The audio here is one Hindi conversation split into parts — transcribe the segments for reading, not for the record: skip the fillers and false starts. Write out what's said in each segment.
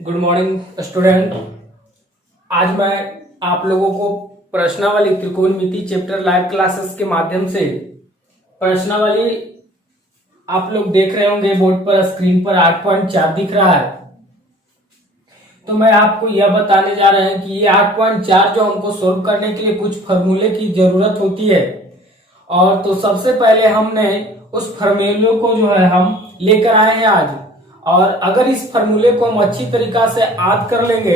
Good morning student. आज मैं आप लोगों को प्रश्नावली त्रिकोणमिति चैप्टर लाइव क्लासेस के माध्यम से प्रश्नावली आप लोग देख रहे होंगे बोर्ड पर, स्क्रीन पर 8.4 दिख रहा है। तो मैं आपको यह बताने जा रहे हैं कि ये 8.4 जो हमको सोल्व करने के लिए कुछ फॉर्मूले की जरूरत होती है। और तो सबसे पहले हमने उस फॉर्मूले को जो है हम लेकर आए हैं आज। और अगर इस फॉर्मूले को हम अच्छी तरीका से याद कर लेंगे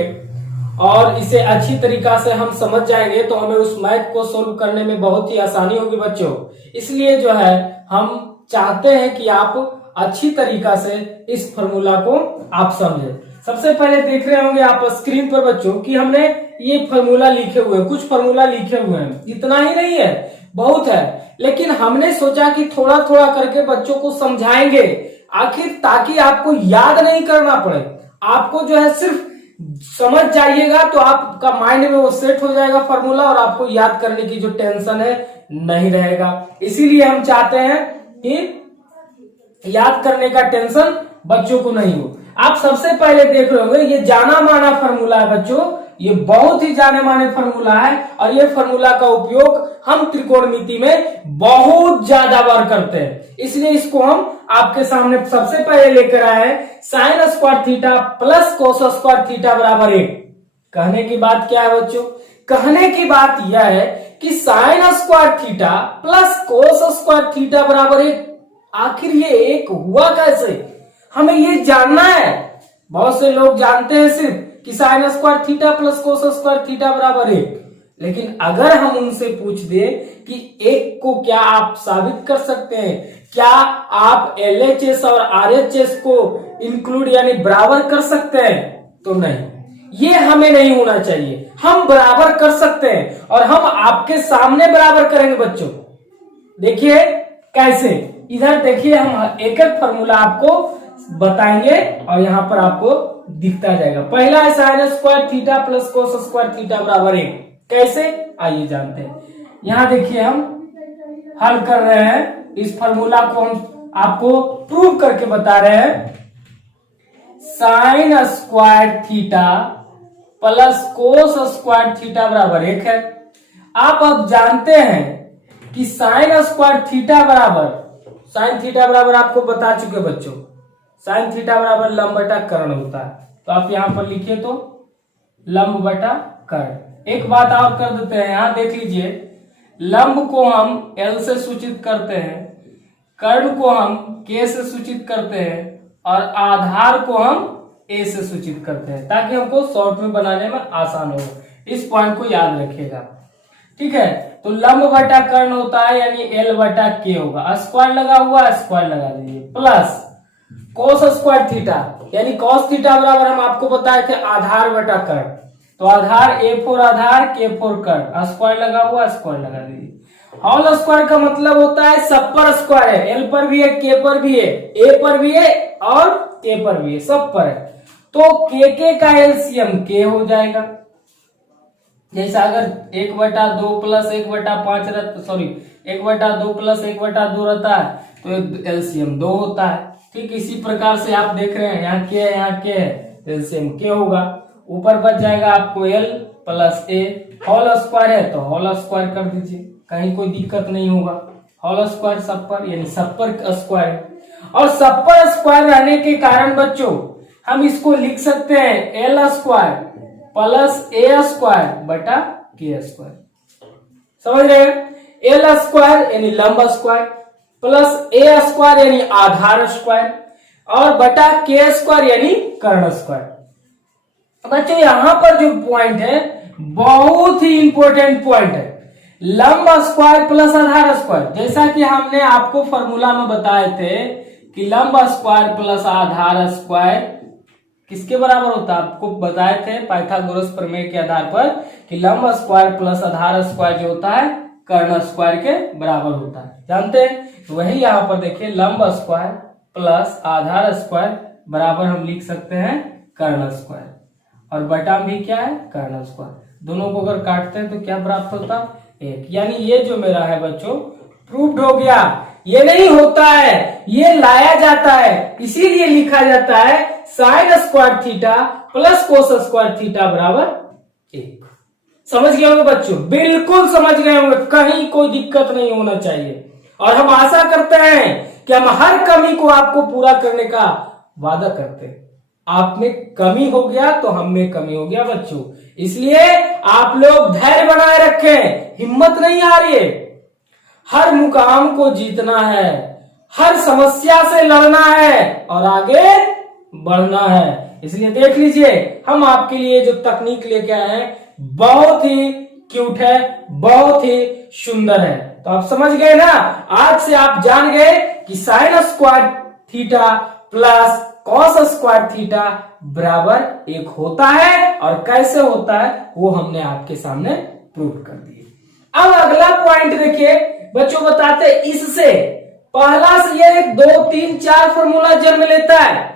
और इसे अच्छी तरीका से हम समझ जाएंगे तो हमें उस मैथ को सोल्व करने में बहुत ही आसानी होगी बच्चों। इसलिए जो है हम चाहते हैं कि आप अच्छी तरीका से इस फॉर्मूला को आप समझें। सबसे पहले देख रहे होंगे आप स्क्रीन पर बच्चों कि हमने ये फॉर्मूला लिखे हुए हैं, कुछ फॉर्मूला लिखे हुए हैं। इतना ही नहीं है, बहुत है, लेकिन हमने सोचा कि थोड़ा थोड़ा करके बच्चों को समझाएंगे, आखिर ताकि आपको याद नहीं करना पड़े। आपको जो है सिर्फ समझ जाइएगा तो आपका माइंड में वो सेट हो जाएगा फॉर्मूला और आपको याद करने की जो टेंशन है नहीं रहेगा। इसीलिए हम चाहते हैं कि याद करने का टेंशन बच्चों को नहीं हो। आप सबसे पहले देख रहे होंगे ये जाना माना फॉर्मूला है बच्चों, ये बहुत ही जाने माने फॉर्मूला है और ये फॉर्मूला का उपयोग हम त्रिकोणमिति में बहुत ज्यादा बार करते हैं। इसलिए इसको हम आपके सामने सबसे पहले लेकर आए हैं। Sign square theta plus cos square theta बराबर 1। कहने की बात क्या है बच्चों? कहने की बात यह है कि sign square theta plus cos square theta बराबर 1। आखिर ये एक हुआ कैसे, हमें ये जानना है। बहुत से लोग जानते हैं सिर्फ कि sign square theta plus cos square theta बराबर 1, लेकिन अगर हम उनसे पूछ दे कि एक को क्या आप साबित कर सकते हैं, क्या आप LHS और RHS को इंक्लूड यानी बराबर कर सकते हैं, तो नहीं, ये हमें नहीं होना चाहिए। हम बराबर कर सकते हैं और हम आपके सामने बराबर करेंगे बच्चों। देखिए कैसे, इधर देखिए हम एक एक फॉर्मूला आपको बताएंगे और यहाँ पर आपको दिखता जाएगा। पहला है sign square theta plus cos square theta बराबर 1। कैसे, आइए जानते हैं। यहाँ देखिए हम हल कर रहे हैं, इस फॉर्मूला को हम आपको प्रूव करके बता रहे हैं। Sign square theta plus cos square theta बराबर 1 है। आप अब जानते हैं कि साइन स्क्वायर थीटा बराबर, साइन थीटा बराबर आपको बता चुके बच्चों, साइन थीटा बराबर लंब बटा कर्ण होता है। तो आप यहां पर लिखिए तो लंब बटा कर्ण। एक बात और कर देते हैं, यहां देख लीजिए, लंब को हम L से सूचित करते हैं, कर्ण को हम K से सूचित करते हैं और आधार को हम A से सूचित करते हैं, ताकि हमको शॉर्ट में बनाने में आसान हो। इस पॉइंट को याद रखिएगा, ठीक है। तो लंब बटा कर्ण होता है यानी L बटा K होगा। स्क्वायर लगा हुआ, स्क्वायर लगा दीजिए, प्लस कोस स्क्वायर थीटा यानी कॉस थीटा बराबर हम आपको बताए थे आधार बटा कर्ण। तो आधार A4 आधार K4 कर्ण, स्क्वायर लगा हुआ, स्क्वायर लगा दीजिए। होल स्क्वायर का मतलब होता है सब पर स्क्वायर है, L पर भी है, K पर भी है, A पर भी है और K पर भी है, सब पर है। तो K का एलसीएम K हो जाएगा। जैसा अगर 1/2 प्लस 1/5 रहता, सॉरी 1/2 प्लस 1/2 रहता है तो एलसीएम 2 होता है। ठीक इसी प्रकार से आप देख रहे हैं यहाँ के है, यहाँ के है, एलसीएम के होगा। ऊपर बच जाएगा आपको L plus A। Whole square है तो होल स्क्वायर कर दीजिए, कहीं कोई दिक्कत नहीं होगा। होल स्क्वायर सब पर यानी सब पर स्क्वायर है। और सब पर स्क्वायर रहने के कारण बच्चों हम इसको लिख सकते हैं L square plus A square बटा K स्क्वायर। समझ रहे हैं? L स्क्वायर यानी लंब स्क्वायर प्लस A स्क्वायर यानी आधार स्क्वायर और बटा K स्क्वायर यानी कर्ण स्क्वायर। बच्चों यहाँ पर जो पॉइंट है बहुत ही इंपॉर्टेंट पॉइंट है, लंब स्क्वायर प्लस आधार स्क्वायर। जैसा कि हमने आपको फॉर्मूला में बताए थे कि लंब स्क्वायर प्लस आधार स्क्वायर किसके बराबर होता है, आपको बताए थे पाइथागोरस प्रमेय के आधार पर कि लंब स्क्वायर प्लस आधार स्क्वायर जो होता है कर्ण स्क्वायर के बराबर होता है, जानते हैं। तो वही यहाँ पर देखिए लंब स्क्वायर प्लस आधार स्क्वायर बराबर हम लिख सकते हैं कर्ण स्क्वायर और बटा भी क्या है कर्ण स्क्वायर। दोनों को अगर काटते हैं तो क्या प्राप्त होता है 1। यानी ये जो मेरा है बच्चों प्रूव्ड हो गया। ये नहीं होता है, ये लाया जाता है, इसीलिए लिखा जाता है sign square theta plus cos square theta बराबर 1। समझ गए होंगे बच्चों, बिल्कुल समझ गए होंगे, कहीं कोई दिक्कत नहीं होना चाहिए। और हम आशा करते हैं कि हम हर कमी को आपको पूरा करने का वादा करते हैं। आप में कमी हो गया तो हम में कमी हो गया बच्चों, इसलिए आप लोग धैर्य बनाए रखें, हिम्मत नहीं हारिए। हर मुकाम को जीतना है, हर समस्या से लड़ना है और आगे बढ़ना है। इसलिए देख लीजिए, हम आपके लिए जो तकनीक लेके आए हैं बहुत ही क्यूट है, बहुत ही सुंदर है। तो आप समझ गए ना, आज से आप जान गए कि sign square theta plus cos square theta बराबर 1 होता है, और कैसे होता है वो हमने आपके सामने प्रूव कर दिया। अब अगला पॉइंट देखिए बच्चों, बताते इससे पहला से ये 1 2 3 4 फॉर्मूला जन्म लेता है,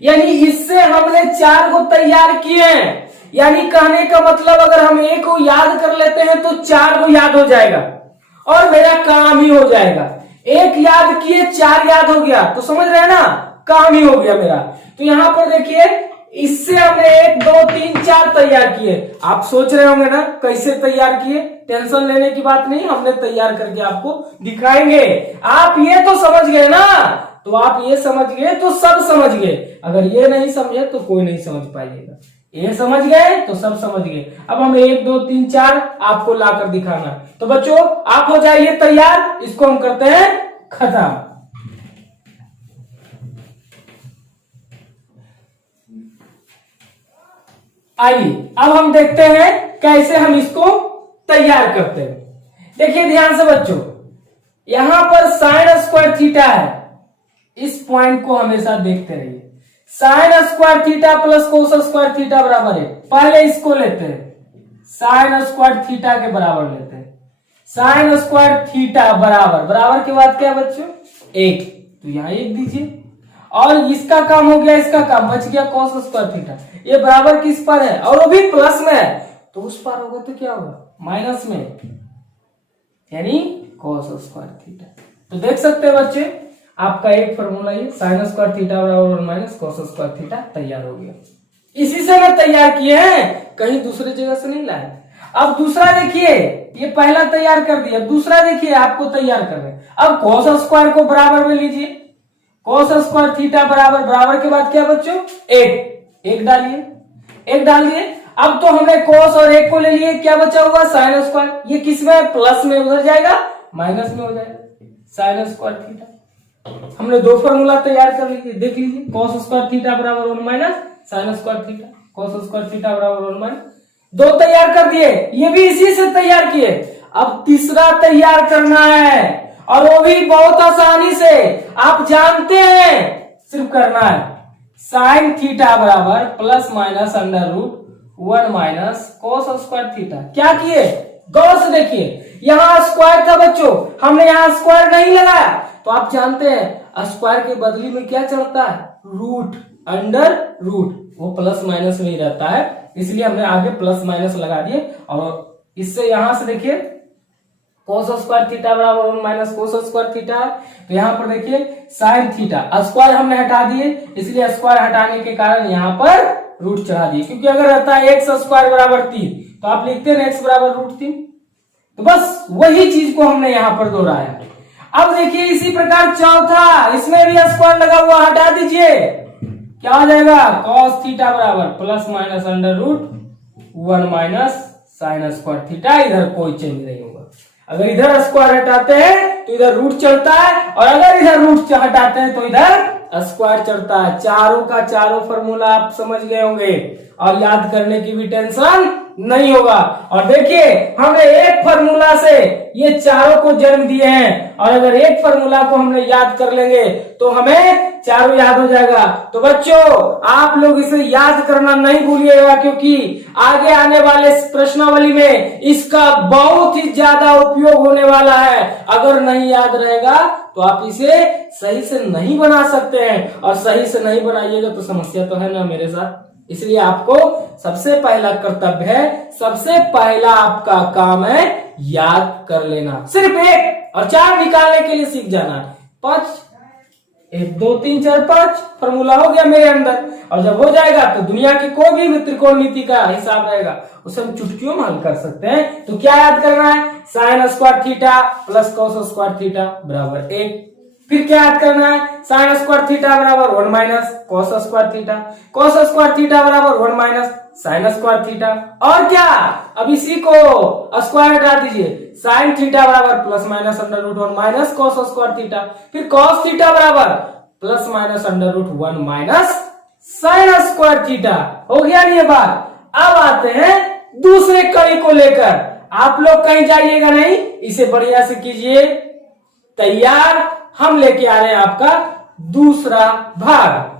यानी इससे हमने 4 को तैयार किए हैं। यानी कहने का मतलब अगर हम 1 को याद कर लेते हैं तो 4 को याद हो जाएगा और मेरा काम ही हो जाएगा। 1 याद किए 4 याद हो गया, तो समझ रहे हैं ना, काम ही हो गया मेरा। तो यहां पर देखिए, इससे हमने 1 2 3 4 तैयार किए। आप सोच रहे होंगे ना कैसे तैयार किए, टेंशन लेने की बात नहीं, हमने तैयार करके आपको दिखाएंगे। आप ये तो समझ गए ना, तो आप ये समझ गए तो सब समझ गए, अगर ये नहीं समझे तो कोई नहीं समझ पाइएगा। ये समझ गए तो सब समझ गए। अब हम 1 2 3 4 आपको लाकर दिखाना। तो बच्चों आप हो जाइए तैयार, इसको हम करते हैं खत्म। आइए अब हम देखते हैं कैसे हम इसको तैयार करते हैं। देखिए ध्यान से बच्चों, यहां पर साइन स्क्वायर थीटा है, इस पॉइंट को हमेशा देखते रहिए। Sign square theta plus cos square theta बराबर है, पहले इसको लेते हैं, साइन स्क्वायर थीटा के बराबर लेते हैं। साइन स्क्वायर थीटा बराबर, बराबर के बाद क्या बच्चों 1, तो यहां 1 दीजिए, और इसका काम हो गया, इसका काम बच गया कॉस स्क्वायर थीटा। ये बराबर किस पर है, और वो भी प्लस में है, तो उस पर होगा तो क्या होगा माइनस में, यानी कॉस स्क्वायर थीटा। तो देख सकते हैं बच्चे, आपका एक फॉर्मूला ये साइन स्क्वायर थीटा बराबर 1 माइनस कॉस स्क्वायर थीटा तैयार हो गया। इसी से मैं तैयार किए हैं, कहीं दूसरे जगह से नहीं लाए। अब दूसरा देखिए, ये पहला तैयार कर दिया, दूसरा देखिए आपको तैयार कर रहे हैं। अब कॉस स्क्वायर को बराबर में लीजिए, कॉस स्क्वायर थीटा बराबर, बराबर के बाद क्या बच्चों 1 डालिए, 1 डाल दिए। अब तो हमने कॉस और 1 को ले लिए, क्या बचा हुआ साइन स्क्वायर, ये किस में प्लस में, उधर जाएगा माइनस में हो जाएगा साइन स्क्वायर थीटा। हमने 2 फॉर्मूला तैयार कर लीजिए, देख लीजिए, कॉस स्क्वायर थीटा बराबर 1 minus sine square theta, cos square theta बराबर 1 माइनस 2 तैयार कर दिए, ये भी इसी से तैयार किए। अब तीसरा तैयार करना है, और वो भी बहुत आसानी से, आप जानते हैं, सिर्फ करना है साइन थीटा बराबर plus minus under root 1 minus cos square theta. क्या किए, गौर से देखिए, यहां स्क्वायर था बच्चों, हमने यहां स्क्वायर नहीं लगाया, तो आप जानते हैं स्क्वायर के बदली में क्या चलता है रूट, अंडर रूट, वो प्लस माइनस में ही रहता है, इसलिए हमने आगे प्लस माइनस लगा दिए। और इससे यहां से देखिए कोस स्क्वायर थीटा बराबर 1 माइनस कोस स्क्वायर थीटा, तो यहां पर देखिए साइन थीटा, स्क्वायर हमने हटा दिए, इसलिए स्क्वायर हटाने के कारण यहां पर रूट चढ़ा दिए, क्योंकि अगर रहता है एक्स स्क्वायर बराबर 3 तो आप लिखते हैं एक्स बराबर √3, तो बस वही चीज को हमने यहां पर दोहराया। अब देखिए इसी प्रकार चौथा, इसमें भी स्क्वायर लगा हुआ, हटा दीजिए, क्या हो जाएगा कॉस थीटा बराबर plus minus under root 1 minus sine square theta, इधर कोई चेंज नहीं होगा। अगर इधर स्क्वायर हटाते हैं तो इधर रूट चलता है, और अगर इधर रूट हटाते हैं तो इधर स्क्वायर चढ़ता है। चारों का चारों फॉर्मूला आप समझ गए होंगे, और याद करने की भी टेंशन नहीं होगा। और देखिए हमने एक फॉर्मूला से ये चारों को जन्म दिए हैं, और अगर एक फॉर्मूला को हमने याद कर लेंगे तो हमें चारों याद हो जाएगा। तो बच्चों आप लोग इसे याद करना नहीं भूलिएगा, क्योंकि आगे आने वाले प्रश्नावली में इसका बहुत ही ज्यादा उपयोग होने वाला है। अगर नहीं याद रहेगा तो आप इसे सही से नहीं बना सकते हैं, और सही से नहीं बनाइएगा तो समस्या तो है ना मेरे साथ। इसलिए आपको सबसे पहला कर्तव्य है, सबसे पहला आपका काम है याद कर लेना, सिर्फ 1 और 4 निकालने के लिए सीख जाना। 5 1 2 3 4 5 फॉर्मूला हो गया मेरे अंदर। और जब हो जाएगा तो दुनिया की कोई भी त्रिकोणमिति का हिसाब रहेगा उसे हम चुटकियों में हल कर सकते हैं। तो क्या याद करना है, sign square theta plus cos square theta बराबर 1। फिर क्या याद करना है, साइन स्क्वायर थीटा बराबर 1 minus cos square theta, cos square theta बराबर 1 माइनस साइन स्क्वायर थीटा। और क्या, अब इसी को स्क्वायर हटा दीजिए, साइन थीटा बराबर plus minus under root 1 minus cos square theta, फिर कॉस थीटा बराबर plus minus under root 1 minus sine square theta. हो गया ये बात। अब आते हैं दूसरे कड़ी को लेकर। आप लोग कहीं जाइएगा नहीं, इसे बढ़िया से कीजिए तैयार। हम लेके आ रहे हैं आपका दूसरा भाग।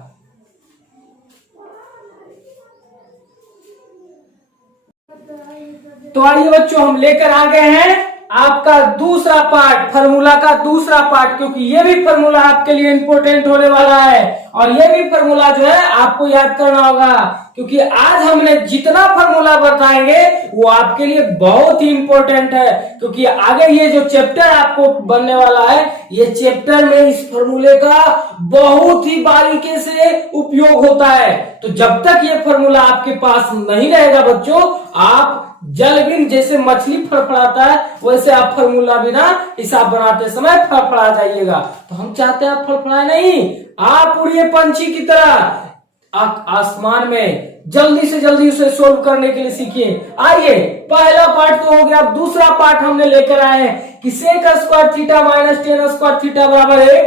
तो आइए बच्चों, हम लेकर आ गए हैं आपका दूसरा पार्ट, फार्मूला का दूसरा पार्ट, क्योंकि ये भी फार्मूला आपके लिए इंपॉर्टेंट होने वाला है। और ये भी फार्मूला जो है आपको याद करना होगा, क्योंकि आज हमने जितना फार्मूला बताएंगे वो आपके लिए बहुत ही इंपॉर्टेंट है। क्योंकि आगे ये जो चैप्टर आपको बनने वाला है, ये चैप्टर में इस फार्मूले का बहुत ही बारीकी से उपयोग होता है। तो जब तक ये फार्मूला आपके पास नहीं रहेगा बच्चों, आप जल बिन जैसे मछली फड़फड़ाता है वैसे आप फार्मूला बिना हिसाब बनाते समय फड़फड़ा जाइएगा। तो हम चाहते हैं आप फड़फड़ाए नहीं, आप उड़िए पंछी की तरह आसमान में, जल्दी से जल्दी उसे सोल्व करने के लिए सीखिए। आइए, पहला पार्ट तो हो गया। अब दूसरा पार्ट हमने लेकर आए हैं कि sec square theta minus tan square theta बराबर 1।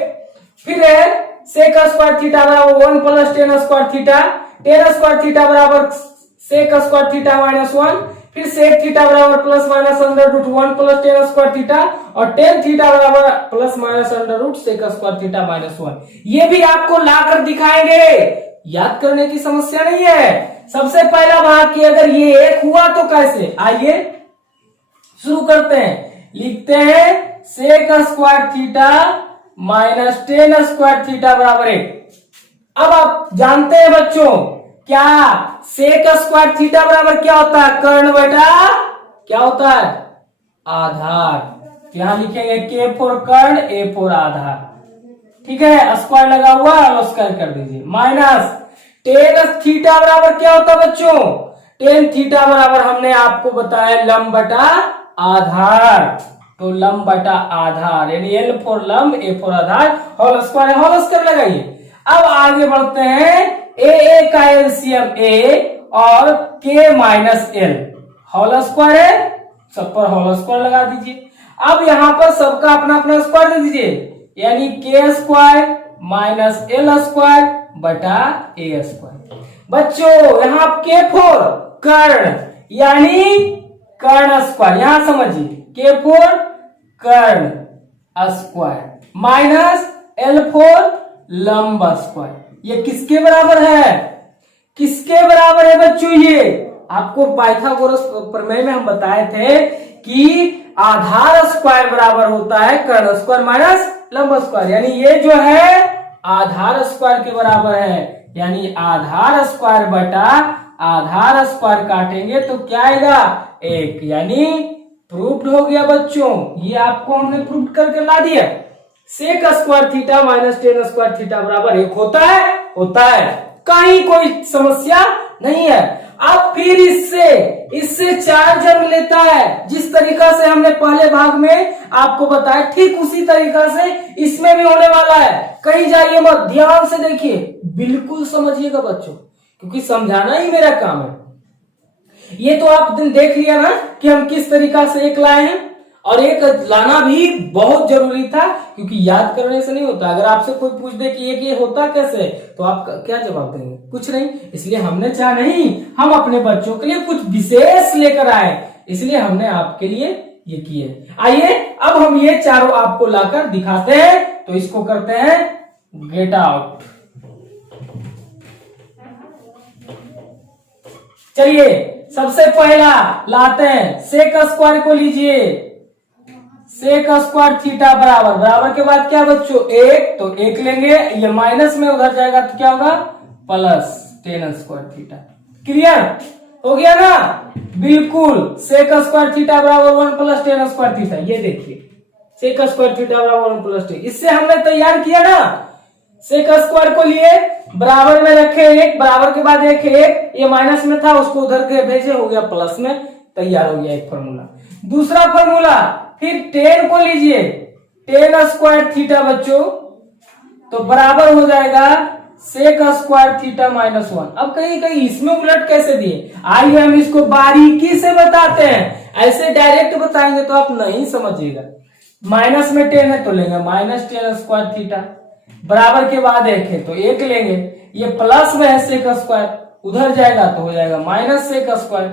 फिर है सेक स्क्वायर थीटा बराबर 1 plus tan square theta, tan square theta बराबर सेक स्क्वायर थीटा माइनस 1, फिर सेक थीटा बराबर plus minus under root 1 plus tan square theta, और टेन थीटा बराबर plus minus under root sec square theta minus 1। ये भी आपको लाकर दिखाएंगे, याद करने की समस्या नहीं है। सबसे पहला भाग कि अगर ये 1 हुआ तो कैसे, आइए शुरू करते हैं। लिखते हैं sec square theta minus tan square theta बराबर 1। अब आप जानते हैं बच्चों क्या सेक स्क्वायर थीटा बराबर क्या होता है, कर्ण बटा क्या होता है, आधार। यहां लिखेंगे के फोर कर्ण, ए फोर आधार। ठीक है, स्क्वायर लगा हुआ है, स्क्वायर कर दीजिए। माइनस टेन थीटा बराबर क्या होता है बच्चों, टेन थीटा बराबर हमने आपको बताया लंब बटा आधार। तो लंब बटा आधार यानी एल फोर लंब, ए फोर आधार, होल स्क्वायर, होल स्क्वायर लगाइए। अब आगे बढ़ते हैं, ए का एलसीएम ए और के माइनस एल, होल स्क्वायर है, सब पर होल स्क्वायर लगा दीजिए। अब यहां पर सबका अपना अपना स्क्वायर दे दीजिए, यानी के स्क्वायर माइनस एल स्क्वायर बटा ए स्क्वायर। बच्चों यहां के फोर कर्ण यानी कर्ण स्क्वायर, यहां समझिए के फोर कर्ण स्क्वायर माइनस एल फोर लंब स्क्वायर। ये किसके बराबर है, किसके बराबर है बच्चों, ये आपको पाइथागोरस प्रमेय में हम बताए थे कि आधार स्क्वायर बराबर होता है कर्ण स्क्वायर माइनस लंब स्क्वायर। यानी ये जो है आधार स्क्वायर के बराबर है, यानी आधार स्क्वायर बटा आधार स्क्वायर काटेंगे तो क्या आएगा, 1। यानी प्रूव्ड हो गया बच्चों, ये आपको हमने प्रूव करके ला दिया। Sec square theta minus tan square theta बराबर 1 होता है, होता है, कहीं कोई समस्या नहीं है। अब फिर इससे 4 जन्म लेता है, जिस तरीका से हमने पहले भाग में आपको बताया ठीक उसी तरीका से इसमें भी होने वाला है। कहीं जाइए मत, ध्यान से देखिए, बिल्कुल समझिएगा बच्चों, क्योंकि समझाना ही मेरा काम है। ये तो आप दिन देख लिया ना कि हम किस तरीका से एक लाए हैं, और एक लाना भी बहुत जरूरी था, क्योंकि याद करने से नहीं होता। अगर आपसे कोई पूछ दे कि ये होता कैसे, तो आप क्या जवाब देंगे, कुछ नहीं। इसलिए हमने चाहा नहीं, हम अपने बच्चों के लिए कुछ विशेष लेकर आए, इसलिए हमने आपके लिए ये किए। आइए अब हम ये चारों आपको लाकर दिखाते हैं। तो इसको करते हैं गेट आउट। चलिए सबसे पहला लाते हैं, सेक स्क्वायर को लीजिए, सेक स्क्वायर थीटा बराबर, बराबर के बाद क्या बच्चों 1, तो 1 लेंगे, ये माइनस में उधर जाएगा तो क्या होगा plus tan square theta. Clear हो गया ना, बिल्कुल। सेक स्क्वायर थीटा बराबर 1 प्लस टेन स्क्वायर थीटा, ये देखिए सेक स्क्वायर थीटा बराबर 1 प्लस टेन, इससे हमने तैयार किया ना सेक स्क्वायर को लिए, बराबर में रखे एक, बराबर के बाद एक, ये माइनस में था उसको उधर के भेजे, हो गया प्लस में, तैयार हो गया एक फॉर्मूला। दूसरा फॉर्मूला, फिर टेन को लीजिए, टेन स्क्वायर थीटा बच्चों, तो बराबर हो जाएगा सेक स्क्वायर थीटा माइनस 1। अब कहीं कहीं इसमें उलट कैसे दिए, आइए हम इसको बारीकी से बताते हैं। ऐसे डायरेक्ट बताएंगे तो आप नहीं समझिएगा। माइनस में 10 है तो लेंगे माइनस 10 स्क्वायर थीटा, बराबर के बाद एक है तो एक लेंगे, ये प्लस में है सेक स्क्वायर, उधर जाएगा तो हो जाएगा माइनस सेक स्क्वायर।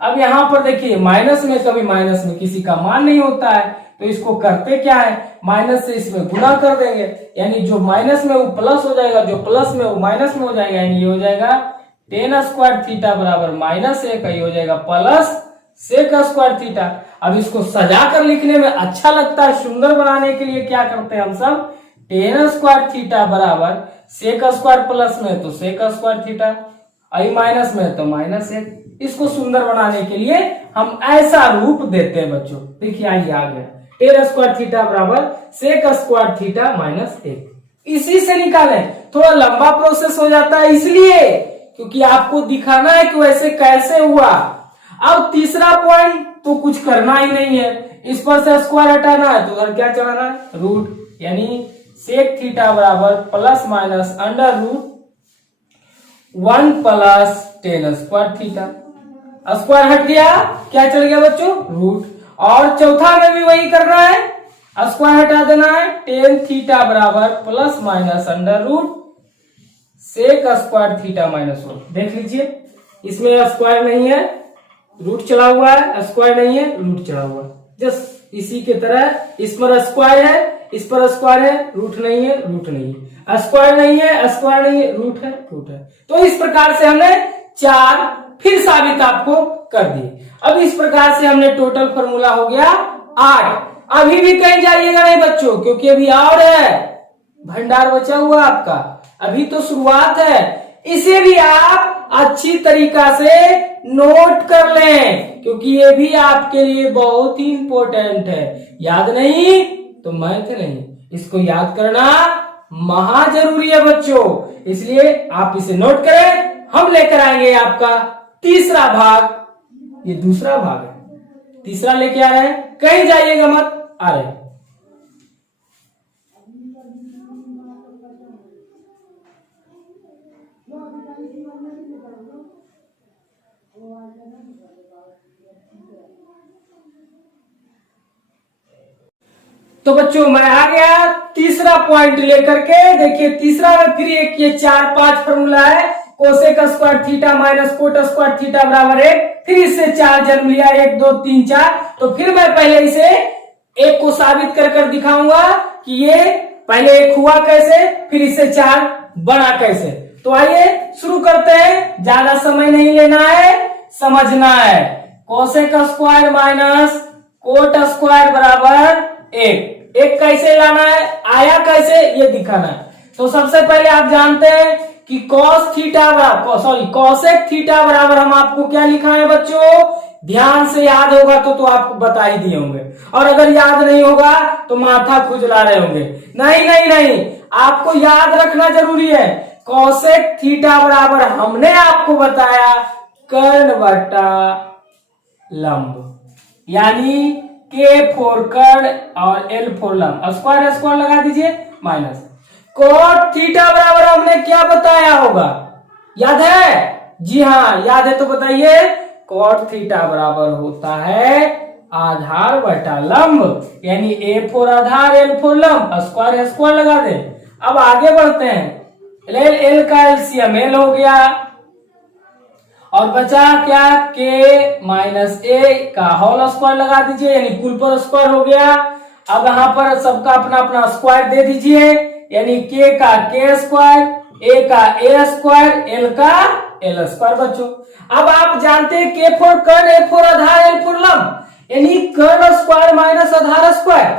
अब यहां पर देखिए माइनस में कभी माइनस में किसी का मान नहीं होता है, तो इसको करते क्या है, माइनस से इसमें गुना कर देंगे, यानी जो माइनस में वो प्लस हो जाएगा, जो प्लस में वो माइनस में हो जाएगा, यानी ये हो जाएगा 10 स्क्वायर थीटा बराबर माइनस एक, ये हो जाएगा प्लस सेक स्क्वायर थीटा। अब इसको सजा कर लिखने में अच्छा लगता है, सुंदर बनाने के लिए क्या करते हैं हम सब, 10 स्क्वायर थीटा बराबर सेक स्क्वायर प्लस में तो सेक स्क्वायर थीटा, आई माइनस में तो माइनस एक। इसको सुंदर बनाने के लिए हम ऐसा रूप देते हैं बच्चों। देखिए आइए आ गया 10 स्क्वायर थीटा बराबर सेक स्क्वायर थीटा माइनस एक। इसी से निकालें, थोड़ा लंबा प्रोसेस हो जाता है इसलिए क्योंकि आपको दिखाना है कि वैसे कैसे हुआ। अब तीसरा पॉइंट तो कुछ करना ही नहीं है, इस पर से स्क्वायर हटाना है तो उधर क्या चलाना है, रूट, यानी सेक थीटा बराबर plus minus under root 1 plus 10 square theta. Square हट गया, क्या चल गया बच्चों, रूट। और चौथा में भी वही करना है, स्क्वायर हटा देना है, 10 थीटा बराबर plus minus under root sec square theta minus 1। देख लीजिए इसमें स्क्वायर नहीं है, रूट चला हुआ है, स्क्वायर नहीं है, रूट चला हुआ है। जस्ट इसी के तरह इस पर स्क्वायर है, इस पर स्क्वायर है, रूट नहीं है, रूट नहीं है, स्क्वायर नहीं है, स्क्वायर नहीं है, रूट है, रूट है। तो इस प्रकार से हमने 4 फिर साबित आपको कर दिए। अब इस प्रकार से हमने टोटल फॉर्मूला हो गया 8। अभी भी कहीं जाइएगा नहीं बच्चों, क्योंकि अभी और है, भंडार बचा हुआ आपका, अभी तो शुरुआत है। इसे भी आप अच्छी तरीका से नोट कर लें, क्योंकि ये भी आपके लिए बहुत ही इंपॉर्टेंट है। याद नहीं तो मैथ नहीं, इसको याद करना महा जरूरी है बच्चों, इसलिए आप इसे नोट करें। हम लेकर आएंगे आपका तीसरा भाग, ये दूसरा भाग है, तीसरा लेके आ रहे हैं, कहीं जाइएगा मत, आ रहे हैं। तो बच्चों मैं आ गया तीसरा पॉइंट लेकर के। देखिए तीसरा में फिर एक ये 4-5 फॉर्मूला है, cosec square theta minus cot square theta बराबर 1। फिर इससे 4 जन्म लिया, 1 2 3 4। तो फिर मैं पहले इसे एक को साबित कर कर दिखाऊंगा कि ये पहले 1 हुआ कैसे, फिर इससे 4 बना कैसे। तो आइए शुरू करते हैं, ज्यादा समय नहीं लेना है, समझना है। Cosec square minus cot square बराबर 1 कैसे लाना है, आया कैसे, ये दिखाना है। तो सबसे पहले आप जानते हैं कि कॉस थीटा बराबर कोसेक थीटा बराबर हम आपको क्या लिखा है बच्चों, ध्यान से याद होगा तो आपको बता ही दिए होंगे, और अगर याद नहीं होगा तो माथा खुजला रहे होंगे। नहीं नहीं नहीं, आपको याद रखना जरूरी है। कोसेक थीटा बराबर हमने आपको बताया कर्ण बटा लंब, यानी K फोर कर्ण और L फोर लंब, स्क्वायर स्क्वायर लगा दीजिए माइनस। कोट थीटा बराबर हमने क्या बताया होगा, याद है? जी हाँ याद है तो बताइए। कोट थीटा बराबर होता है आधार बटा लंब, यानी A फोर आधार L फोर लंब, स्क्वायर स्क्वायर लगा दे। अब आगे बढ़ते हैं, L का एलसीएम L हो गया, और बचा क्या, K माइनस A का होल स्क्वायर लगा दीजिए, यानी कुल पर स्क्वायर हो गया। अब यहाँ पर सबका अपना अपना स्क्वायर दे दीजिए, यानी K का K स्क्वायर, A का A स्क्वायर, L का L स्क्वायर बच्चों। अब आप जानते हैं K फोर कर्ण, A फोर आधार, L फोर लंब, यानी कर्ण स्क्वायर माइनस आधार स्क्वायर,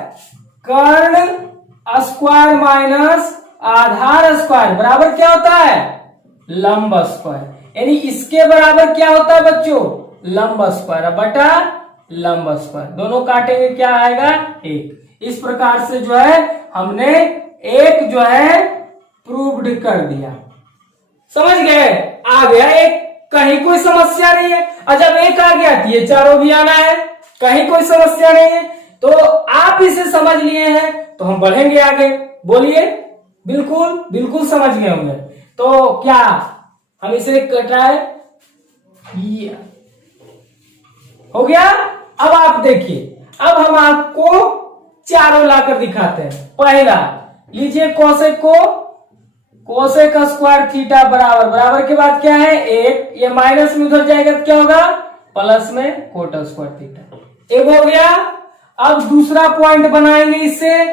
कर्ण स्क्वायर माइनस आधार स्क्वायर बराबर क्या होता है, लंब स्क्वायर। यानी इसके बराबर क्या होता है बच्चों, लंब स्क्वायर बटा लंब स्क्वायर, दोनों काटेंगे क्या आएगा 1। इस प्रकार से जो है हमने एक जो है प्रूव्ड कर दिया। समझ गए? आ गया एक, कहीं कोई समस्या नहीं है। और जब एक आ गया तो ये चारों भी आना है, कहीं कोई समस्या नहीं है। तो आप इसे समझ लिए हैं तो हम बढ़ेंगे आगे। बोलिए, बिल्कुल बिल्कुल समझ गए होंगे। तो क्या हम इसे कटाए? हो गया। अब आप देखिए, अब हम आपको चारों लाकर दिखाते हैं। पहला लीजिए कोसेक को, कोसेक स्क्वायर थीटा बराबर, बराबर के बाद क्या है? एक, ये माइनस में उधर जाएगा तो क्या होगा? प्लस में कोट स्क्वायर थीटा। एक हो गया। अब दूसरा पॉइंट बनाएंगे इससे,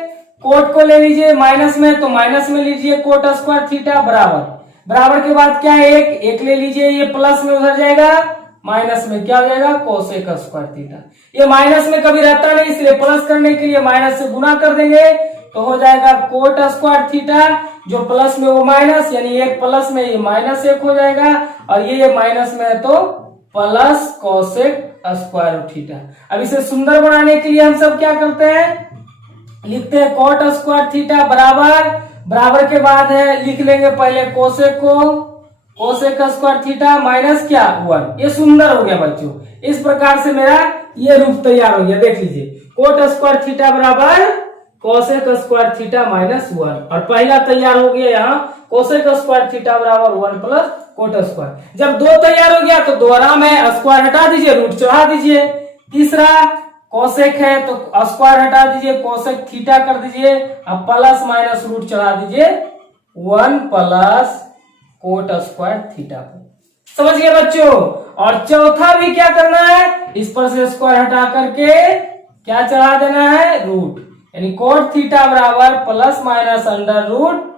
कोट को ले लीजिए माइनस में, तो माइनस में लीजिए कोट स्क्वायर थीटा बराबर, बराबर के बाद क्या है? एक, एक ले लीजिए, ये प्लस में उधर जाएगा, माइनस में क्या हो जाएगा? Cosec square theta. ये माइनस में कभी रहता नहीं, इसलिए प्लस करने के लिए माइनस से गुना कर देंगे तो हो जाएगा कोट स्क्वायर थीटा, जो प्लस में वो माइनस, यानी एक प्लस में ये माइनस एक हो जाएगा, और ये माइनस में है तो प्लस कोसेक स्क्वायर थीटा। अब इसे सुंदर बनाने के लिए हम सब क्या करते हैं? लिखते हैं कोट स्क्वायर थीटा बराबर, बराबर के बाद है लिख लेंगे पहले कोसेक को, कोसेक स्क्वायर थीटा माइनस क्या? 1। ये सुंदर हो गया बच्चों। इस प्रकार से मेरा ये रूप तैयार हो गया। देख लीजिए, कोट स्क्वायर थीटा बराबर कोसेक स्क्वायर थीटा माइनस 1, और पहला तैयार हो गया यहाँ कोसेक स्क्वायर थीटा बराबर 1 प्लस कोट स्क्वायर। जब दो तैयार हो गया तो दोबारा में स्क्वायर हटा दीजिए, रूट चढ़ा दीजिए। तीसरा कोसेक है तो स्क्वायर हटा दीजिए, कोसेक थीटा कर दीजिए, अब प्लस माइनस रूट चढ़ा दीजिए 1 प्लस कोट स्क्वायर थीटा। समझ गए बच्चों? और चौथा भी क्या करना है? इस पर से स्क्वायर हटा करके क्या चढ़ा देना है? रूट, यानी कोट थीटा बराबर plus minus under root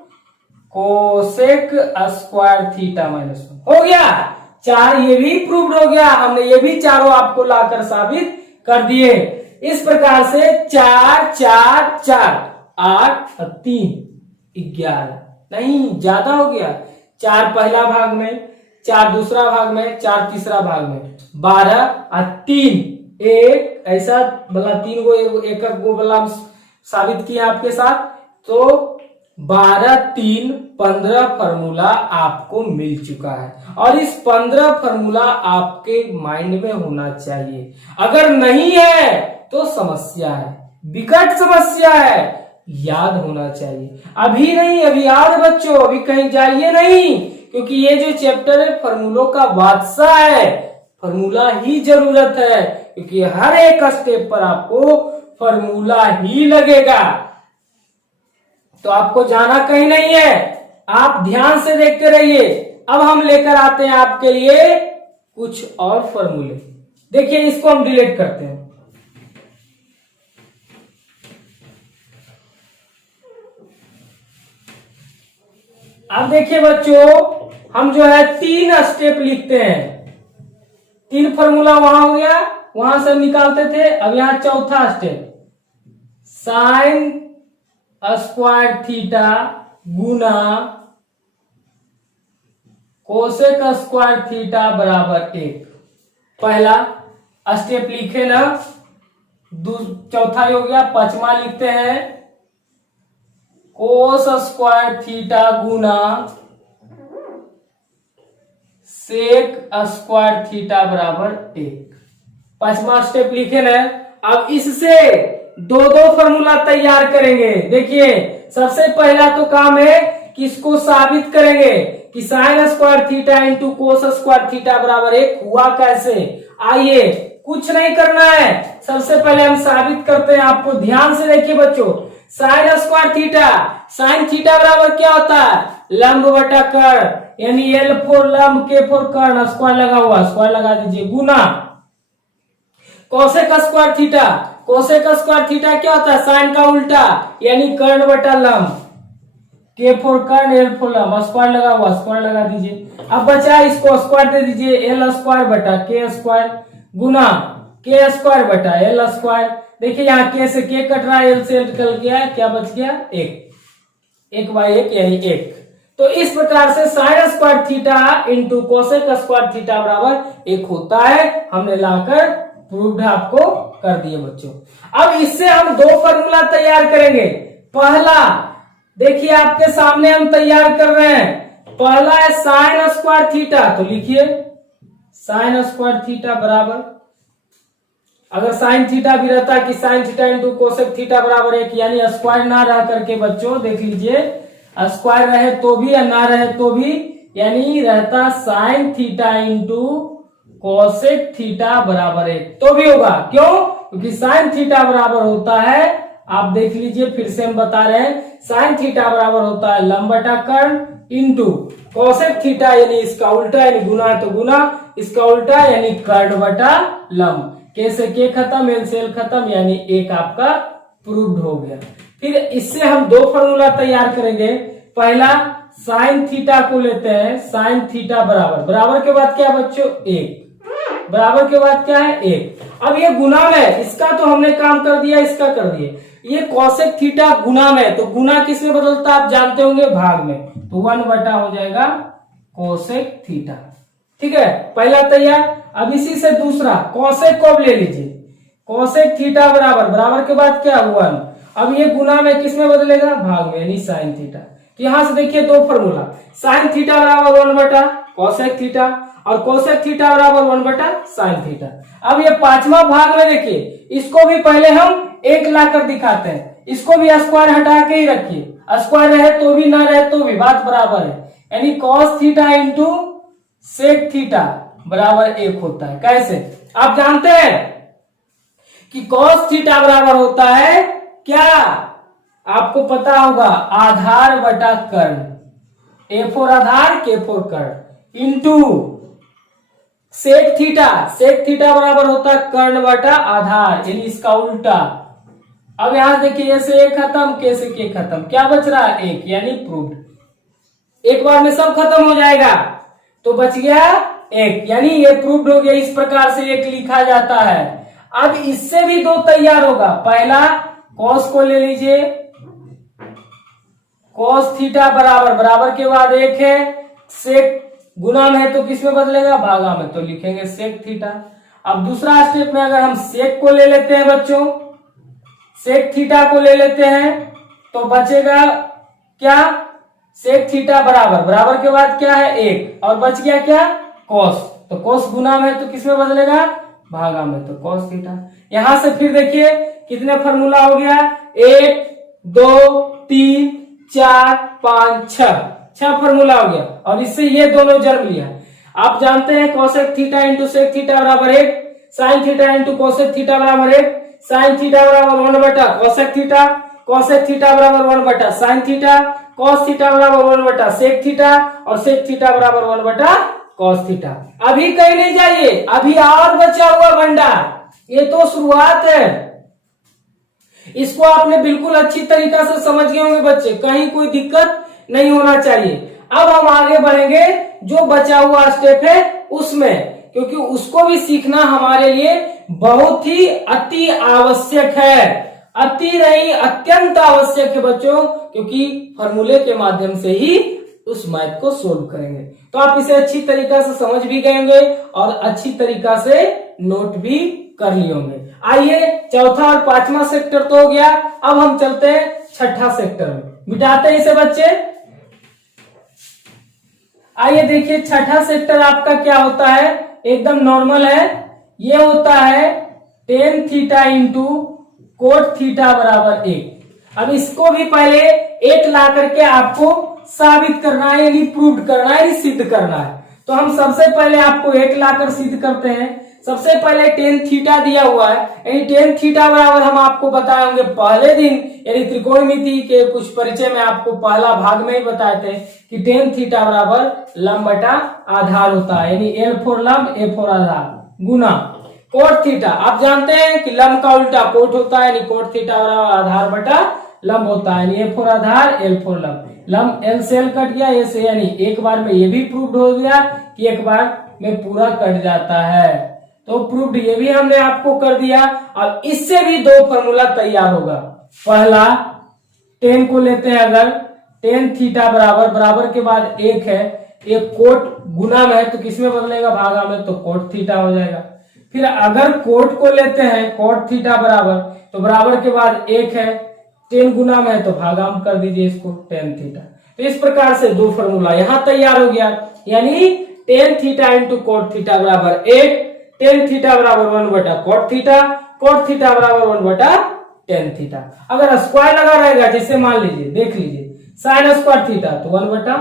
cosec square theta minus 1। हो गया चार, ये भी प्रूव्ड हो गया। हमने ये भी चारों आपको लाकर साबित कर दिए। इस प्रकार से 4 4 4 8 और 3 11, नहीं ज्यादा हो गया। 4 पहला भाग में, 4 दूसरा भाग में, 4 तीसरा भाग में, 12 और 3 एक, ऐसा बोला 3 को एक गो बोला साबित किया आपके साथ। तो 12 3 15 फॉर्मूला आपको मिल चुका है, और इस 15 फॉर्मूला आपके माइंड में होना चाहिए। अगर नहीं है तो समस्या है, विकट समस्या है, याद होना चाहिए। अभी नहीं, अभी याद बच्चों, अभी कहीं जाइए नहीं, क्योंकि ये जो चैप्टर है फॉर्मूलों का बादशाह है। फॉर्मूला ही जरूरत है, क्योंकि हर एक स्टेप पर आपको फॉर्मूला ही लगेगा। तो आपको जाना कहीं नहीं है, आप ध्यान से देखते रहिए। अब हम लेकर आते हैं आपके लिए कुछ और फॉर्मूले। देखिए, इसको हम डिलीट करते हैं। अब देखिए बच्चों, हम जो है 3 स्टेप लिखते हैं। 3 फॉर्मूला वहां हो गया, वहां से निकालते थे। अब यहां चौथा स्टेप, साइन स्क्वायर थीटा गुना कोसेक स्क्वायर थीटा बराबर 1। पहला स्टेप लिखे ना, चौथा हो गया। पांचवा लिखते हैं कोस स्क्वायर थीटा गुना सेक स्क्वायर थीटा बराबर 1। पांचवा स्टेप लिखे ना। अब इससे दो फॉर्मूला तैयार करेंगे। देखिए, सबसे पहला तो काम है कि इसको साबित करेंगे कि sign square theta into cos square theta बराबर 1 हुआ कैसे। आइए, कुछ नहीं करना है, सबसे पहले हम साबित करते हैं। आपको ध्यान से देखिए बच्चों, sine square theta, sine theta बराबर क्या होता है? लंब बटा कर्ण, यानी L फोर लंब, K फोर कर्ण, स्क्वायर लगा हुआ, स्क्वायर लगा दीजिए, गुना cosec square theta. Cosec square theta क्या होता है? साइन का उल्टा, यानी कर्ण बटा लंब, K for Karna, L for लंब, स्क्वायर लगा हुआ, स्क्वायर लगा दीजिए। अब बचा इसको स्क्वायर दे दीजिए, L स्क्वायर बटा K स्क्वायर गुना K स्क्वायर बटा L स्क्वायर। देखिए यहाँ K से K कट रहा है, L से L निकल गया, क्या बच गया? 1 बाई 1 यानी 1। तो इस प्रकार से sign square theta into cosec square theta बराबर 1 होता है। हमने लाकर प्रूव्ड आपको कर दिए बच्चों। अब इससे हम 2 फॉर्मूला तैयार करेंगे। पहला देखिए आपके सामने हम तैयार कर रहे हैं। पहला है साइन स्क्वायर थीटा, तो लिखिए साइन स्क्वायर थीटा बराबर, अगर साइन थीटा भी रहता कि sign theta into cosec theta बराबर 1, यानी स्क्वायर ना रह करके बच्चों देख लीजिए, स्क्वायर रहे तो भी या ना रहे तो भी, यानी रहता sign theta into cosec theta बराबर 1 तो भी होगा। क्यों? क्योंकि साइन थीटा बराबर होता है, आप देख लीजिए फिर से हम बता रहे हैं, साइन थीटा बराबर होता है लंब बटा कर्ण इंटू कोसेक थीटा, यानी इसका उल्टा, यानी गुना है तो गुना, इसका उल्टा यानी कर्ण बटा लंब। के से के खत्म, एल से एल खत्म, यानी एक आपका प्रूव्ड हो गया। फिर इससे हम दो फॉर्मूला तैयार करेंगे। पहला साइन थीटा को लेते हैं, साइन थीटा बराबर, बराबर के बाद क्या बच्चों 1, बराबर के बाद क्या है 1। अब ये गुना में, इसका तो हमने काम कर दिया, इसका कर दिए। ये कोसेक थीटा गुना में, तो गुना किस में बदलता आप जानते होंगे, भाग में, तो 1 बटा हो जाएगा कोसेक थीटा। ठीक है, पहला तैयार। अब इसी से दूसरा कोसेक को ले लीजिए, कोसेक थीटा बराबर, बराबर के बाद क्या 1। अब ये गुना में किस में बदलेगा, भाग में, यानी साइन थीटा। तो यहां से देखिए दो फॉर्मूला, साइन थीटा बराबर 1 बटा कोसेक थीटा और कोसेक थीटा बराबर 1 बटा साइन थीटा। अब ये पांचवा भाग में देखिए, इसको भी पहले हम 1 लाकर दिखाते हैं, इसको भी स्क्वायर हटा के ही रखिए, स्क्वायर रहे तो भी ना रहे तो भी बात बराबर है, यानी cos theta into sec theta बराबर 1 होता है। कैसे? आप जानते हैं कि कॉस थीटा बराबर होता है क्या, आपको पता होगा, आधार बटा कर्ण, A4 आधार K4 कर्ण into sec theta, sec theta बराबर होता है कर्ण बटा आधार, यानी इसका उल्टा। अब यहां देखिए, से एक खत्म, के से के खत्म, क्या बच रहा है 1, यानी प्रूव्ड। एक बार में सब खत्म हो जाएगा तो बच गया 1, यानी ये प्रूव्ड हो गया। इस प्रकार से 1 लिखा जाता है। अब इससे भी दो तैयार होगा। पहला कॉस को ले लीजिए, कॉस थीटा बराबर, बराबर के बाद 1 है, सेक गुना में है तो किस में बदलेगा, भागा में, तो लिखेंगे सेक थीटा। अब दूसरा स्टेप में अगर हम सेक को ले लेते हैं बच्चों, सेक थीटा को ले लेते हैं तो बचेगा क्या, सेक थीटा बराबर, बराबर के बाद क्या है 1 और बच गया क्या कॉस, तो कॉस गुना में तो किस में बदलेगा, भागा में, तो कॉस थीटा। यहां से फिर देखिए कितने फॉर्मूला हो गया, 1 2 3 4 5 6 फॉर्मूला हो गया। और इससे ये दोनों जन्म लिया। आप जानते हैं cosec theta into sec theta बराबर 1, sine theta into cosec theta बराबर 1, साइन थीटा बराबर 1 बटा कोसेक थीटा, कोसेक थीटा बराबर 1 बटा साइन थीटा, कॉस थीटा बराबर 1 बटा सेक थीटा और सेक थीटा बराबर 1 बटा कॉस थीटा। अभी कहीं नहीं जाइए, अभी और बचा हुआ भंडार, ये तो शुरुआत है। इसको आपने बिल्कुल अच्छी तरीका से समझ गए होंगे बच्चे, कहीं कोई दिक्कत नहीं होना चाहिए। अब हम आगे बढ़ेंगे जो बचा हुआ स्टेप है उसमें, क्योंकि उसको भी सीखना हमारे लिए बहुत ही अति आवश्यक है, अति नहीं अत्यंत आवश्यक है बच्चों, क्योंकि फॉर्मूले के माध्यम से ही उस मैथ को सोल्व करेंगे। तो आप इसे अच्छी तरीका से समझ भी गए होंगे और अच्छी तरीका से नोट भी कर लिए होंगे। आइए चौथा और पांचवा सेक्टर तो हो गया, अब हम चलते हैं छठा सेक्टर में, मिटाते हैं इसे बच्चे। आइए देखिए छठा सेक्टर आपका क्या होता है, एकदम नॉर्मल है। ये होता है tan theta into coat theta बराबर 1। अब इसको भी पहले 1 ला करके आपको साबित करना है, यानी प्रूव करना है, सिद्ध करना है। तो हम सबसे पहले आपको 1 लाकर सिद्ध करते हैं। सबसे पहले टेन थीटा दिया हुआ है, यानी टेन थीटा बराबर हम आपको बताए होंगे पहले दिन, यानी त्रिकोणमिति के कुछ परिचय में आपको पहला भाग में ही बताए थे कि टेन थीटा बराबर लंब बटा आधार होता है, यानी L फोर लंब A for Aadhaar Guna cot theta. आप जानते हैं कि लंब का उल्टा कोट होता है, यानी कोट थीटा बराबर आधार बटा लंब होता है, यानी A फोर आधार L फोर लंब। लंब L से L कट गया, A से, यानी एक बार में ये भी प्रूव हो गया कि एक बार में पूरा कट जाता है। तो प्रूव्ड ये भी हमने आपको कर दिया। अब इससे भी दो फॉर्मूला तैयार होगा। पहला टेन को लेते हैं, अगर टेन थीटा बराबर, बराबर के बाद 1 है, एक कोट गुना में है तो किसमें बदलेगा, भागा में, तो कोट थीटा हो जाएगा। फिर अगर कोट को लेते हैं, कोट थीटा बराबर, तो बराबर के बाद 1 है, 10 गुना में है तो भागाम कर दीजिए इसको tan थीटा। तो इस प्रकार से दो फॉर्मूला यहाँ तैयार हो गया, यानी tan theta into coat theta बराबर 8, tan थीटा बराबर 1 बटा कोट थीटा, कोट थीटा बराबर 1 बटा tan थीटा। अगर स्क्वायर लगा रहेगा, जैसे मान लीजिए देख लीजिए साइन स्क्वायर थीटा तो 1 बटा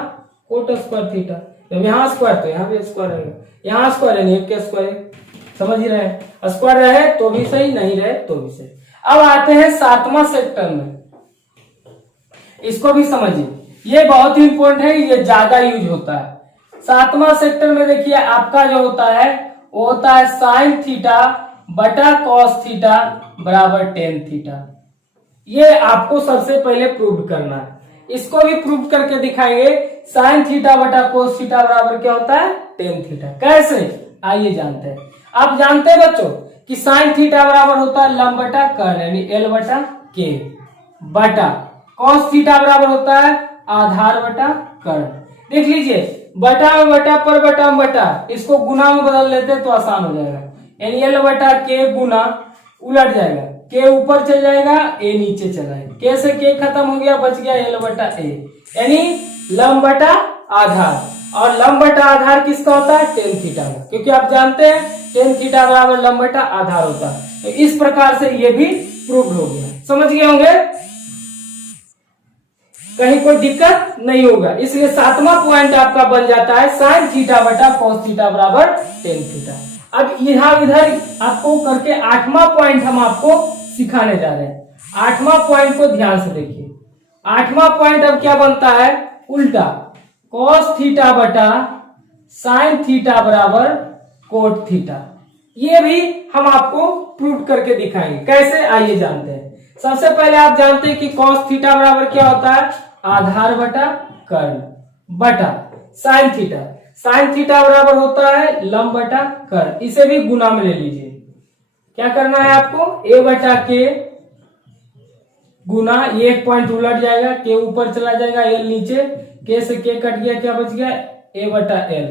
कोट स्क्वायर थीटा, जब यहाँ स्क्वायर तो यहाँ भी स्क्वायर रहेगा, यहाँ स्क्वायर है एक के स्क्वायर, समझ ही रहे हैं, स्क्वायर रहे तो भी सही, नहीं रहे तो भी सही। अब आते हैं 7वां सेक्टर में, इसको भी समझिए, ये बहुत ही इंपॉर्टेंट है, ये ज्यादा यूज होता है। 7वां सेक्टर में देखिए आपका जो होता है वो होता है साइन थीटा बटा कॉस थीटा बराबर tan थीटा। ये आपको सबसे पहले प्रूव करना है, इसको भी प्रूव करके दिखाएंगे। साइन थीटा बटा कोस थीटा बराबर क्या होता है tan थीटा। कैसे, आइए जानते हैं। आप जानते हैं बच्चों कि साइन थीटा बराबर होता है लंब बटा कर्ण यानी L बटा K बटा कॉस थीटा बराबर होता है आधार बटा कर्ण। देख लीजिए बटा में बटा पर बटा में बटा, इसको गुना में बदल लेते तो आसान हो जाएगा, यानी L बटा K गुना उलट जाएगा, K ऊपर चल जाएगा A नीचे चला जाएगा, K से K खत्म हो गया, बच गया L बटा A, यानी लंब बटा आधार। और लंब बटा आधार किसका होता है tan थीटा का, क्योंकि आप जानते हैं tan थीटा बराबर लंब बटा आधार होता है। तो इस प्रकार से ये भी प्रूव हो गया, समझ गए होंगे, कहीं कोई दिक्कत नहीं होगा। इसलिए 7वां पॉइंट आपका बन जाता है साइन थीटा बटा कॉस थीटा बराबर tan थीटा। अब यहाँ इधर आपको करके 8वां पॉइंट हम आपको सिखाने जा रहे हैं। 8वां पॉइंट को ध्यान से देखिए, 8वां पॉइंट अब क्या बनता है उल्टा, कॉस थीटा बटा साइन थीटा बराबर कोट थीटा। ये भी हम आपको प्रूव करके दिखाएंगे, कैसे आइए जानते हैं। सबसे पहले आप जानते हैं कि कॉस थीटा बराबर क्या होता है आधार बटा कर्ण बटा साइन थीटा, साइन थीटा बराबर होता है लंब बटा कर्ण, इसे भी गुना में ले लीजिए। क्या करना है आपको, A बटा K गुना, ये एक पॉइंट उलट जाएगा, K ऊपर चला जाएगा L नीचे, K से K कट गया, क्या बच गया A बटा L।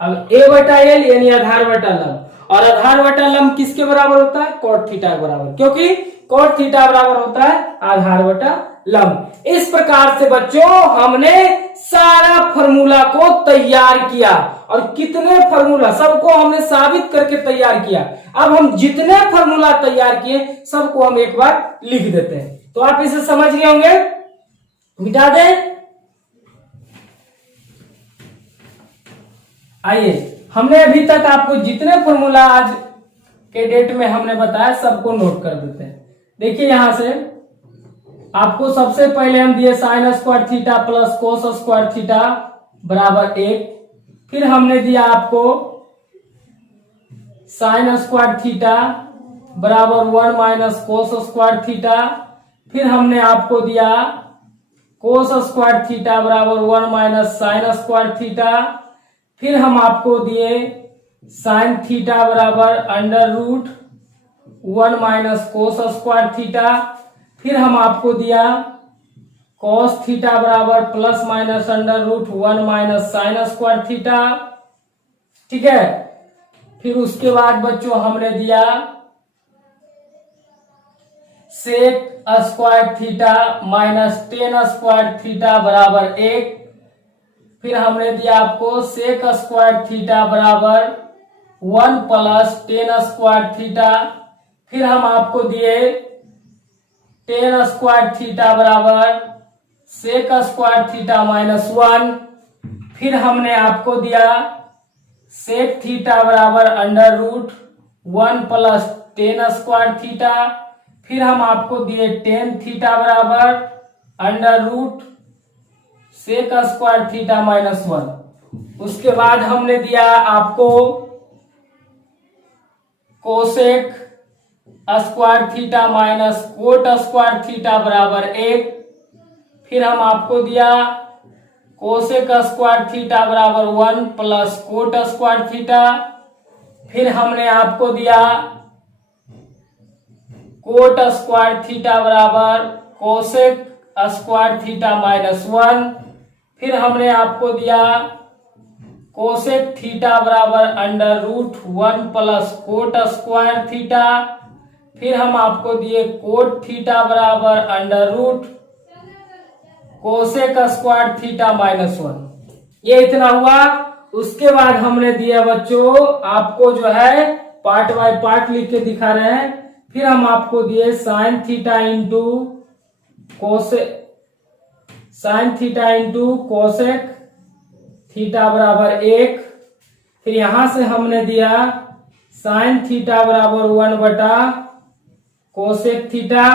अब A बटा L यानी आधार बटा लंब, और आधार बटा लंब किसके बराबर होता है कोट थीटा के बराबर, क्योंकि कोट थीटा बराबर होता है आधार बटा लंब। इस प्रकार से बच्चों हमने सारा फॉर्मूला को तैयार किया, और कितने फॉर्मूला सबको हमने साबित करके तैयार किया। अब हम जितने फॉर्मूला तैयार किए सबको हम एक बार लिख देते हैं, तो आप इसे समझ गए होंगे, मिटा दें। आइए, हमने अभी तक आपको जितने फॉर्मूला आज के डेट में हमने बताया सबको नोट कर देते हैं। देखिए यहां से आपको सबसे पहले हम दिए sign square theta plus cos square theta बराबर 1, फिर हमने दिया आपको साइन स्क्वायर थीटा बराबर 1 माइनस कोस स्क्वायर थीटा, फिर हमने आपको दिया कोस स्क्वायर थीटा बराबर 1 माइनस साइन स्क्वायर थीटा, फिर हम आपको दिए साइन थीटा बराबर under root 1 minus cos square theta, फिर हम आपको दिया कॉस थीटा बराबर plus minus under root 1 minus sine square theta, ठीक है। फिर उसके बाद बच्चों हमने दिया sec square theta minus tan square theta बराबर 1, फिर हमने दिया आपको सेक स्क्वायर थीटा बराबर 1 प्लस टेन स्क्वायर थीटा, फिर हम आपको दिए टेन स्क्वायर थीटा बराबर सेक स्क्वायर थीटा माइनस 1, फिर हमने आपको दिया सेक थीटा बराबर under root 1 plus tan square theta, फिर हम आपको दिए टेन थीटा बराबर under root sec square theta minus 1। उसके बाद हमने दिया आपको cosec square theta minus cot square theta बराबर 1, फिर हम आपको दिया कोसेक स्क्वायर थीटा बराबर 1 प्लस कोट स्क्वायर थीटा, फिर हमने आपको दिया कोट स्क्वायर थीटा बराबर कोसेक स्क्वायर थीटा माइनस 1, फिर हमने आपको दिया कोसेक थीटा बराबर under root 1 plus cot square theta, फिर हम आपको दिए कोट थीटा बराबर under root cosec square theta minus 1। ये इतना हुआ। उसके बाद हमने दिया बच्चों आपको जो है पार्ट बाय पार्ट लिख के दिखा रहे हैं। फिर हम आपको दिए sine theta into cosec theta बराबर 1। फिर यहां से हमने दिया साइन थीटा बराबर 1 बटा कोसेक थीटा।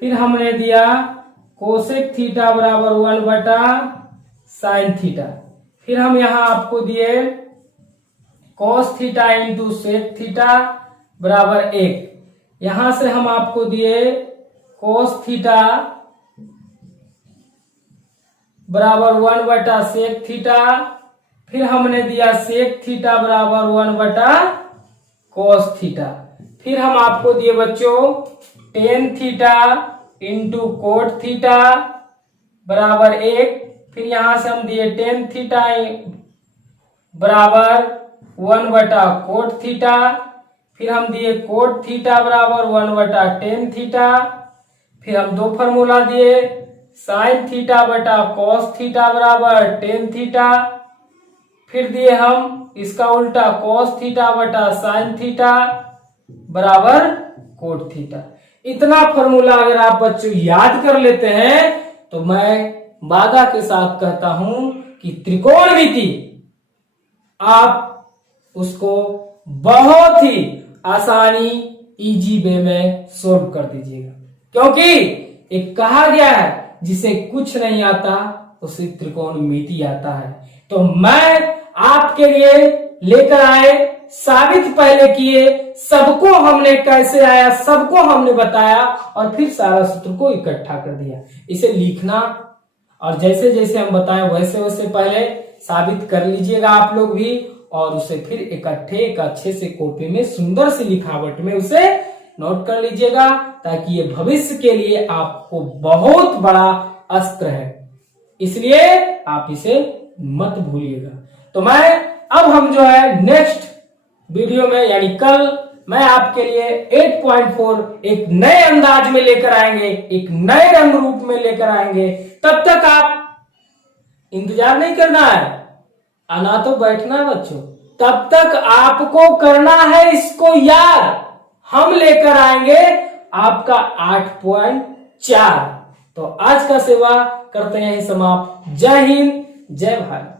फिर हमने दिया कोसेक थीटा बराबर 1 बटा साइन थीटा। फिर हम यहां आपको दिए cos theta into sec theta बराबर 1। यहां से हम आपको दिए कोस थीटा बराबर 1 बटा सेक थीटा। फिर हमने दिया सेक थीटा बराबर 1 बटा कोस थीटा। फिर हम आपको दिए बच्चों tan theta into coat theta बराबर 1। फिर यहां से हम दिए टेन थीटा बराबर 1 बटा कोट थीटा। फिर हम दिए कोट थीटा बराबर 1 बटा टेन थीटा। फिर हम दो फॉर्मूला दिए साइन थीटा बटा कॉस थीटा बराबर टेन थीटा। फिर दिए हम इसका उल्टा कॉस थीटा बटा साइन थीटा बराबर कोट थीटा। इतना फॉर्मूला अगर आप बच्चों याद कर लेते हैं तो मैं वादा के साथ कहता हूं कि त्रिकोणमिति आप उसको बहुत ही आसानी इजी वे में सोल्व कर दीजिएगा। क्योंकि एक कहा गया है जिसे कुछ नहीं आता उसे त्रिकोणमिति आता है। तो मैं आपके लिए लेकर आए, साबित पहले किए, सबको हमने कैसे आया सबको हमने बताया और फिर सारा सूत्र को इकट्ठा कर दिया। इसे लिखना और जैसे जैसे हम बताएं वैसे वैसे पहले साबित कर लीजिएगा आप लोग भी, और उसे फिर इकट्ठे एक अच्छे से कॉपी में सुंदर सी लिखावट में उसे नोट कर लीजिएगा, ताकि ये भविष्य के लिए आपको बहुत बड़ा अस्त्र है। इसलिए आप इसे मत भूलिएगा। तो अब हम जो है नेक्स्ट वीडियो में यानी कल मैं आपके लिए 8.4 एक नए अंदाज में लेकर आएंगे, एक नए रंग रूप में लेकर आएंगे। तब तक आप इंतजार नहीं करना है, आना तो बैठना है बच्चों। तब तक आपको करना है इसको याद। हम लेकर आएंगे आपका 8.4। तो आज का सेवा करते हैं समाप्त। जय हिंद, जय भारत।